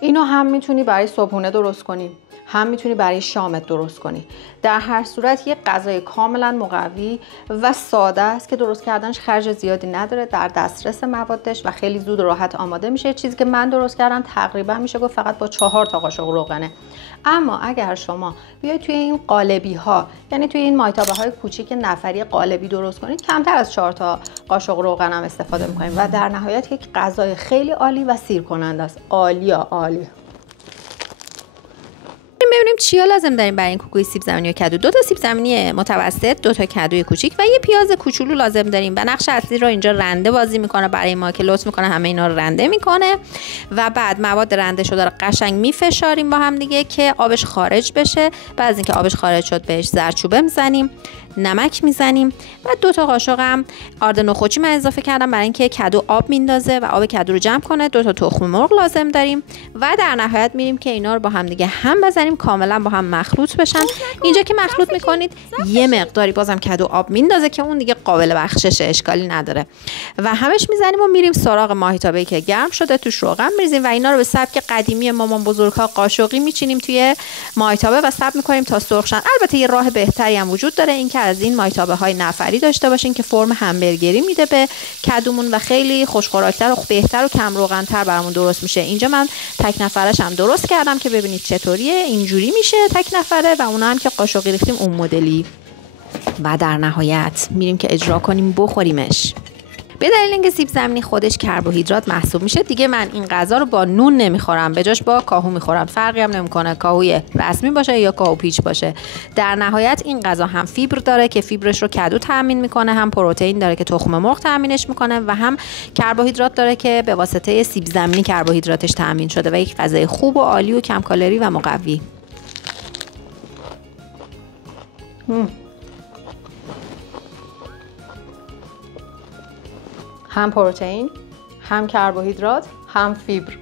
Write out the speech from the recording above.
اینو هم میتونی برای صبحونه درست کنی، هم میتونی برای شامت درست کنی. در هر صورت یه غذای کاملا مقوی و ساده است که درست کردنش خرج زیادی نداره، در دسترس موادش و خیلی زود و راحت آماده میشه. چیزی که من درست کردم تقریبا میشه گفت فقط با 4 تا قاشق روغنه. اما اگر شما بیاید توی این قالبی ها، یعنی توی این مایتابه های کوچیک نفری قالبی درست کنید، کمتر از 4 تا قاشق روغن هم استفاده میکنیم و در نهایت یک غذای خیلی عالی و سیر کننده است. عالی عالی. ببینیم چیا لازم داریم برای این کوکوی سیب زمینی و کدو. 2 تا سیب زمینی متوسط، 2 تا کدوی کوچیک و یه پیاز کوچولو لازم داریم. و نقش اصلی رو اینجا رنده بازی میکنه برای ما که لطف میکنه همه اینا رو رنده میکنه و بعد مواد رنده شده رو قشنگ میفشاریم با هم دیگه که آبش خارج بشه. بعد از اینکه آبش خارج شد بهش زردچوبه میزنیم، نمک میزنیم و 2 تا قاشق هم آرد نخودچی من اضافه کردم برای اینکه کدو آب میندازه و آب کدو رو جمع کنه. 2 تا تخم مرغ لازم داریم و در نهایت میریم که اینا رو با هم دیگه هم بزنیم کاملا با هم مخلوط بشن. اینجا که مخلوط میکنید یه مقداری بازم کدو آب میندازه که اون دیگه قابل بخشش، اشکالی نداره و همش میزنیم و میریم سراغ ماهیتابه‌ای که گرم شده، توش روغن میریزیم و اینا رو به سبک قدیمی مامان بزرگ‌ها قاشقی میچینیم توی ماهیتابه و سبک میکنیم تا سرخ شن. البته یه راه بهتری هم وجود داره، این که از این ماهیتابه های نفری داشته باشین که فرم همبرگری میده به کدومون و خیلی خوشخوراکتر و بهتر و کم روغن‌تر برامون درست میشه. اینجا من تک نفرش هم درست کردم که ببینید چطوریه. اینجوری میشه تک نفره و اونا هم که قاشقی ریختیم اون مدلی و در نهایت میریم که اجرا کنیم بخوریمش. به دلیل اینکه سیب زمینی خودش کربوهیدرات محسوب میشه دیگه من این غذا رو با نون نمیخورم، به جاش با کاهو میخورم. فرقی هم نمیکنه کاهوی رسمی باشه یا کاهو پیچ باشه. در نهایت این غذا هم فیبر داره که فیبرش رو کدو تامین میکنه، هم پروتئین داره که تخم مرغ تامینش میکنه و هم کربوهیدرات داره که به واسطه سیب زمینی کربوهیدراتش تامین شده و یک غذای خوب و عالی و کم کالری و مقوی. هم پروتئین، هم کربوهیدرات، هم فیبر.